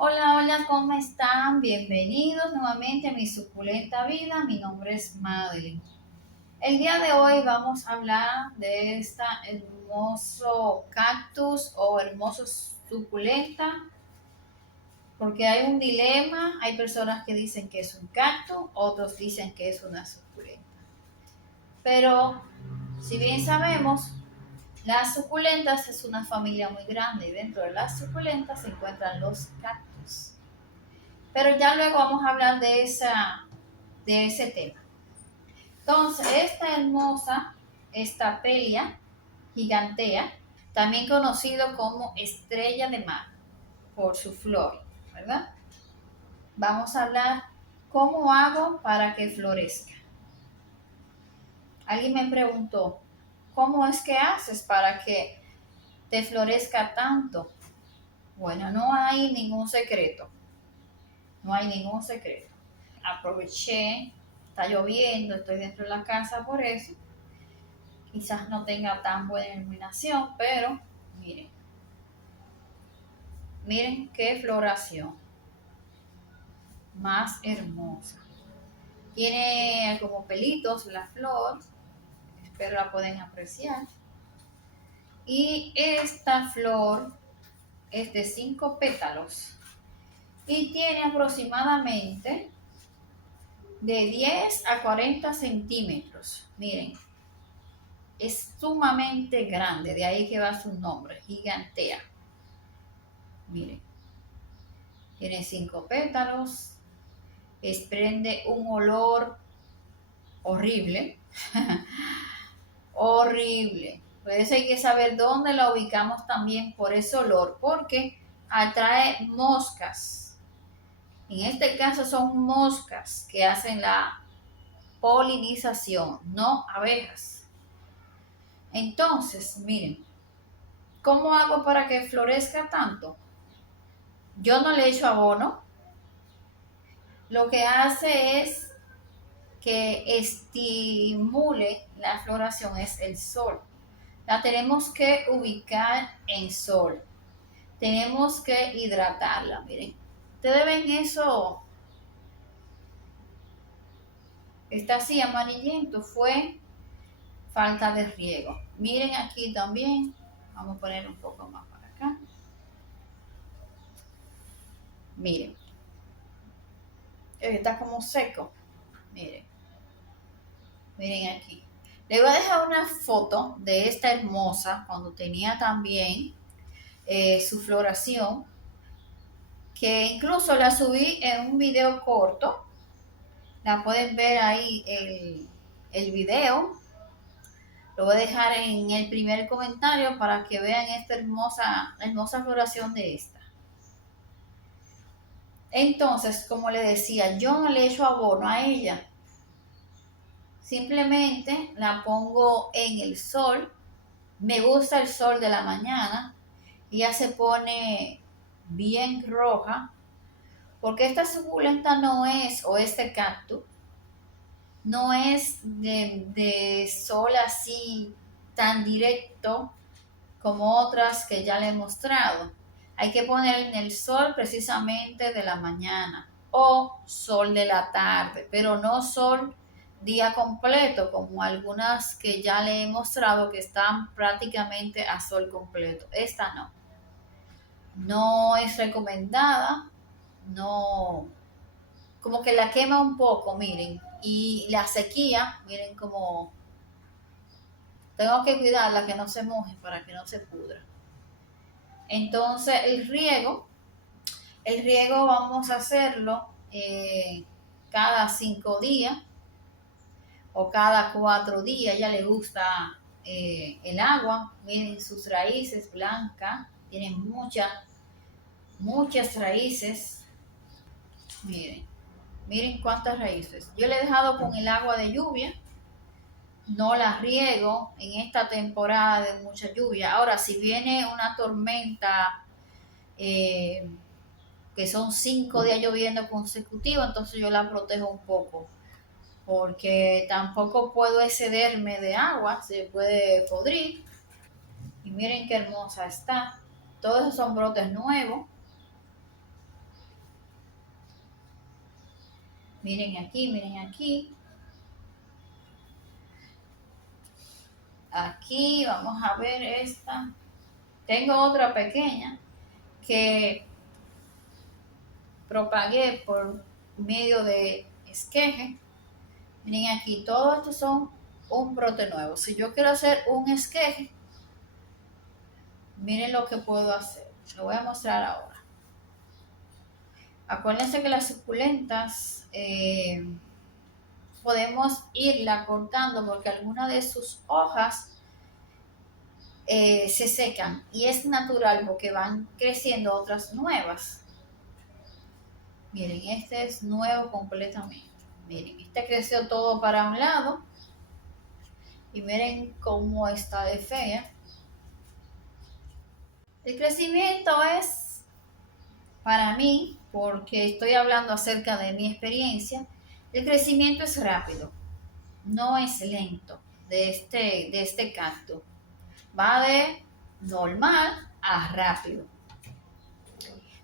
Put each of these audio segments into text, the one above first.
Hola, hola, ¿cómo están? Bienvenidos nuevamente a mi suculenta vida. Mi nombre es Madeline. El día de hoy vamos a hablar de esta hermoso cactus o hermoso suculenta, porque hay un dilema. Hay personas que dicen que es un cactus, otros dicen que es una suculenta. Pero si bien sabemos, las suculentas es una familia muy grande y dentro de las suculentas se encuentran los cactus. Pero ya luego vamos a hablar de ese tema. Entonces, esta hermosa estapelia gigantea, también conocido como estrella de mar por su flor, ¿verdad? Vamos a hablar cómo hago para que florezca. Alguien me preguntó, ¿cómo es que haces para que te florezca tanto? Bueno, no hay ningún secreto, no hay ningún secreto. Aproveché, está lloviendo, estoy dentro de la casa por eso. Quizás no tenga tan buena iluminación, pero miren, miren qué floración más hermosa. Tiene como pelitos la flor, espero la pueden apreciar. Y esta flor es de 5 pétalos y tiene aproximadamente de 10 a 40 centímetros. Miren, es sumamente grande, de ahí que va su nombre, gigantea. Miren, tiene 5 pétalos, desprende un olor horrible, horrible. Por eso hay que saber dónde la ubicamos también por ese olor, porque atrae moscas. En este caso son moscas que hacen la polinización, no abejas. Entonces, miren, ¿cómo hago para que florezca tanto? Yo no le echo abono. Lo que hace es que estimule la floración es el sol. La tenemos que ubicar en sol. Tenemos que hidratarla, miren. Ustedes ven eso, está así amarillento, fue falta de riego. Miren aquí también, vamos a poner un poco más para acá. Miren, está como seco. Miren, miren aquí. Le voy a dejar una foto de esta hermosa cuando tenía también su floración, que incluso la subí en un video corto. La pueden ver ahí el video. Lo voy a dejar en el primer comentario para que vean esta hermosa floración de esta. Entonces, como le decía, yo no le echo abono a ella. Simplemente la pongo en el sol. Me gusta el sol de la mañana. Y ya se pone bien roja. Porque esta suculenta no es, o este cactus, no es de sol así tan directo como otras que ya le he mostrado. Hay que poner en el sol precisamente de la mañana o sol de la tarde, pero no sol día completo como algunas que ya le he mostrado que están prácticamente a sol completo. Esta no. No es recomendada, no, como que la quema un poco, miren, y la sequía, miren como tengo que cuidarla que no se moje para que no se pudra. Entonces el riego vamos a hacerlo cada 5 días o cada 4 días. Ella le gusta el agua, miren sus raíces blancas, tienen muchas raíces, miren, miren cuántas raíces. Yo le he dejado con el agua de lluvia. No la riego en esta temporada de mucha lluvia. Ahora, si viene una tormenta, eh, que son 5 días lloviendo consecutivos, entonces yo la protejo un poco, porque tampoco puedo excederme de agua, se puede podrir. Y miren qué hermosa está. Todos esos son brotes nuevos. Miren aquí, miren aquí. Aquí vamos a ver esta. Tengo otra pequeña que propagué por medio de esqueje. Miren aquí, todos estos son un brote nuevo. Si yo quiero hacer un esqueje, miren lo que puedo hacer. Lo voy a mostrar ahora. Acuérdense que las suculentas podemos irla cortando porque algunas de sus hojas se secan y es natural porque van creciendo otras nuevas. Miren, este es nuevo completamente. Miren, este creció todo para un lado y miren cómo está de fea. El crecimiento es, para mí, porque estoy hablando acerca de mi experiencia, el crecimiento es rápido, no es lento de este cactus. Va de normal a rápido.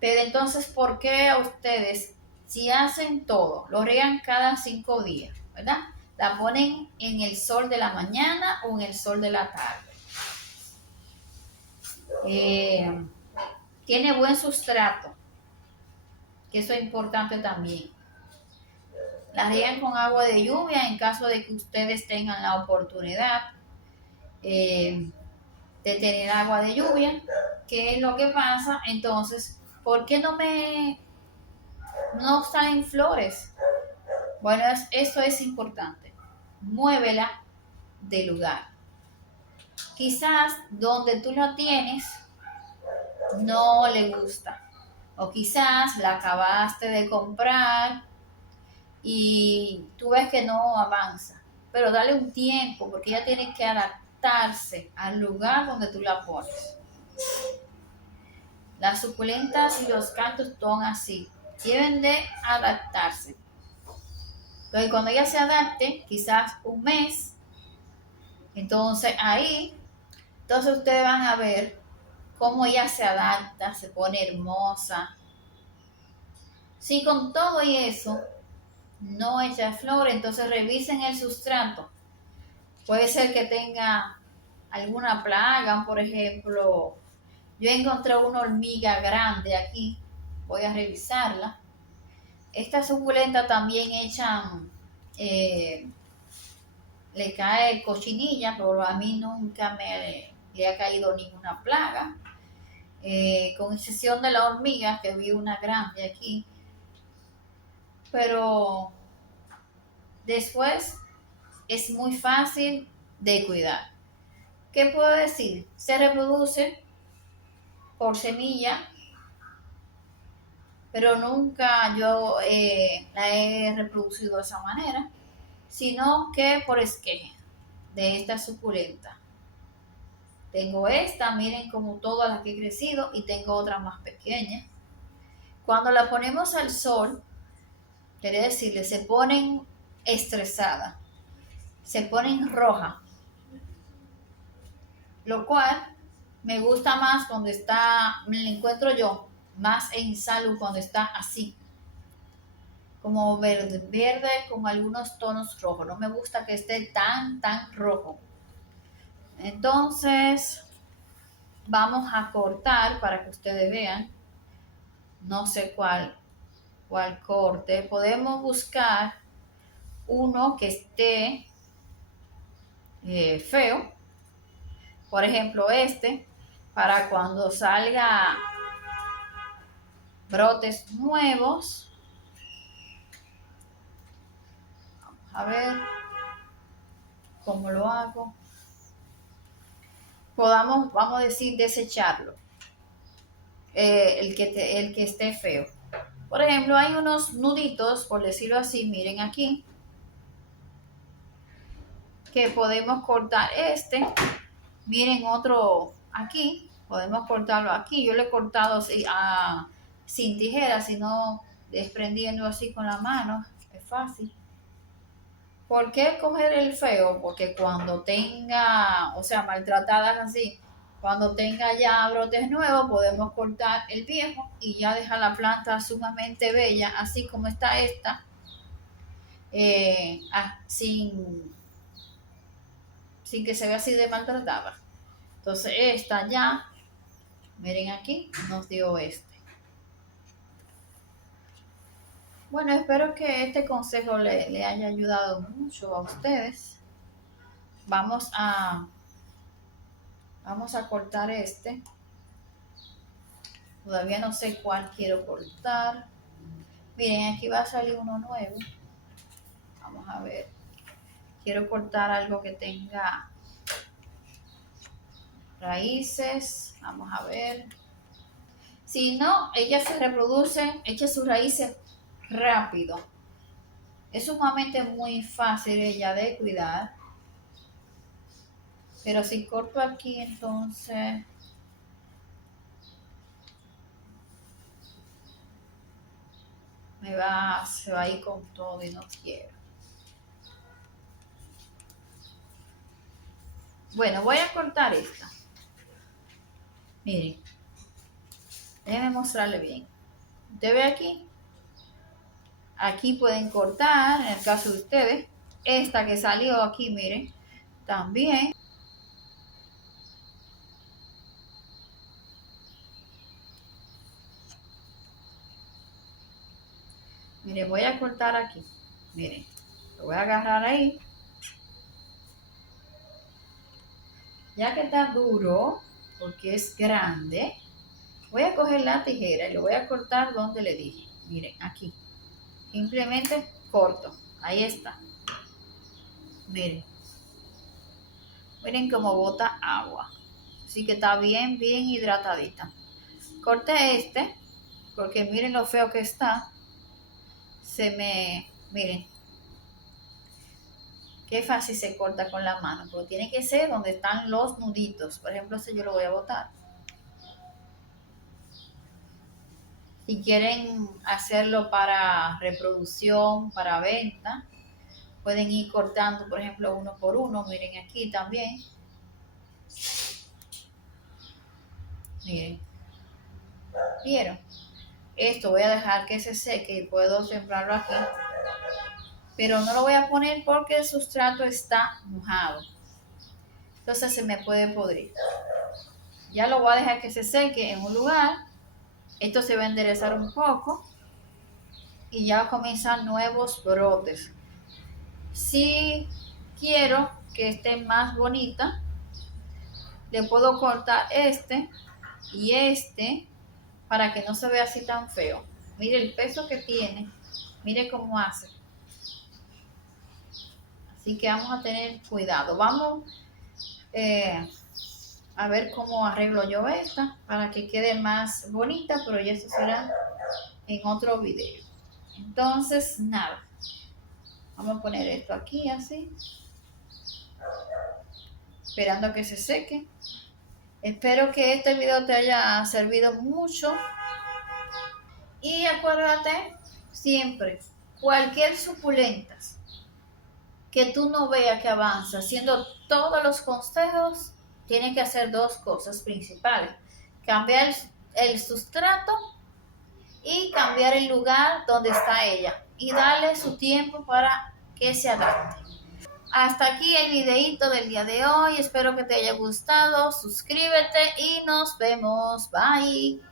Pero entonces, ¿por qué a ustedes, si hacen todo, lo riegan cada 5 días, ¿verdad? La ponen en el sol de la mañana o en el sol de la tarde. Tiene buen sustrato, que eso es importante también. La riegan con agua de lluvia en caso de que ustedes tengan la oportunidad de tener agua de lluvia. ¿Qué es lo que pasa? Entonces, ¿por qué no salen flores? Bueno, eso es importante. Muévela de lugar. Quizás donde tú la tienes no le gusta. O quizás la acabaste de comprar y tú ves que no avanza. Pero dale un tiempo porque ella tiene que adaptarse al lugar donde tú la pones. Las suculentas y los cactus son así. Deben de adaptarse. Entonces, cuando ella se adapte, quizás un mes, entonces entonces ustedes van a ver cómo ella se adapta, se pone hermosa. Si con todo y eso no echa flor, entonces revisen el sustrato. Puede ser que tenga alguna plaga, por ejemplo. Yo encontré una hormiga grande aquí, voy a revisarla. Estas suculentas también echan, le cae cochinilla, pero a mí nunca le ha caído ninguna plaga. Con excepción de la hormiga, que vi una grande aquí. Pero después es muy fácil de cuidar. ¿Qué puedo decir? Se reproduce por semilla, pero nunca yo la he reproducido de esa manera, sino que por esqueje de esta suculenta. Tengo esta, miren como todas las que he crecido, y tengo otras más pequeñas. Cuando la ponemos al sol, quiere decirle, se ponen estresadas, se ponen rojas, lo cual me gusta más cuando está, me la encuentro yo, más en salud cuando está así, como verde, verde con algunos tonos rojos. No me gusta que esté tan rojo. Entonces, vamos a cortar para que ustedes vean. No sé cuál corte. Podemos buscar uno que esté feo. Por ejemplo, este, para cuando salga brotes nuevos. Vamos a ver cómo lo hago. Vamos a decir, desecharlo. El que esté feo. Por ejemplo, hay unos nuditos, por decirlo así, miren aquí, que podemos cortar este. Miren otro aquí, podemos cortarlo aquí. Yo lo he cortado sin tijera, sino desprendiendo así con la mano. Es fácil. ¿Por qué coger el feo? Porque cuando tenga, o sea, maltratadas así, cuando tenga ya brotes nuevos, podemos cortar el viejo y ya dejar la planta sumamente bella, así como está esta. sin que se vea así de maltratada. Entonces esta ya, miren aquí, nos dio este. Bueno, espero que este consejo le haya ayudado mucho a ustedes. Vamos a cortar este. Todavía no sé cuál quiero cortar. Miren, aquí va a salir uno nuevo. Vamos a ver. Quiero cortar algo que tenga raíces. Vamos a ver. Si no, ellas se reproducen, echa sus raíces rápido. Es sumamente muy fácil ella de cuidar. Pero si corto aquí, entonces se va a ir con todo y no quiero. Bueno, voy a cortar esta. Miren, déjenme mostrarle bien. Usted ve aquí. Aquí pueden cortar, en el caso de ustedes. Esta que salió aquí, miren, también. Miren, voy a cortar aquí. Miren, lo voy a agarrar ahí. Ya que está duro, porque es grande, voy a coger la tijera y lo voy a cortar donde le dije. Miren, aquí. Simplemente corto. Ahí está. Miren. Miren cómo bota agua. Así que está bien, bien hidratadita. Corté este, porque miren lo feo que está. Miren, qué fácil se corta con la mano, pero tiene que ser donde están los nuditos. Por ejemplo, este yo lo voy a botar. Si quieren hacerlo para reproducción, para venta, pueden ir cortando, por ejemplo, uno por uno. Miren aquí también. Miren. ¿Vieron? Esto voy a dejar que se seque y puedo sembrarlo aquí. Pero no lo voy a poner porque el sustrato está mojado. Entonces se me puede podrir. Ya lo voy a dejar que se seque en un lugar. Esto se va a enderezar un poco. Y ya comienzan nuevos brotes. Si quiero que esté más bonita, le puedo cortar este y este para que no se vea así tan feo. Mire el peso que tiene. Mire cómo hace. Así que vamos a tener cuidado. Vamos a ver cómo arreglo yo esta para que quede más bonita, pero ya eso será en otro video. Entonces, nada. Vamos a poner esto aquí así. Esperando a que se seque. Espero que este video te haya servido mucho. Y acuérdate siempre, cualquier suculenta que tú no veas que avanza, haciendo todos los consejos, tienes que hacer dos cosas principales. Cambiar el sustrato y cambiar el lugar donde está ella. Y darle su tiempo para que se adapte. Hasta aquí el videito del día de hoy. Espero que te haya gustado. Suscríbete y nos vemos. Bye.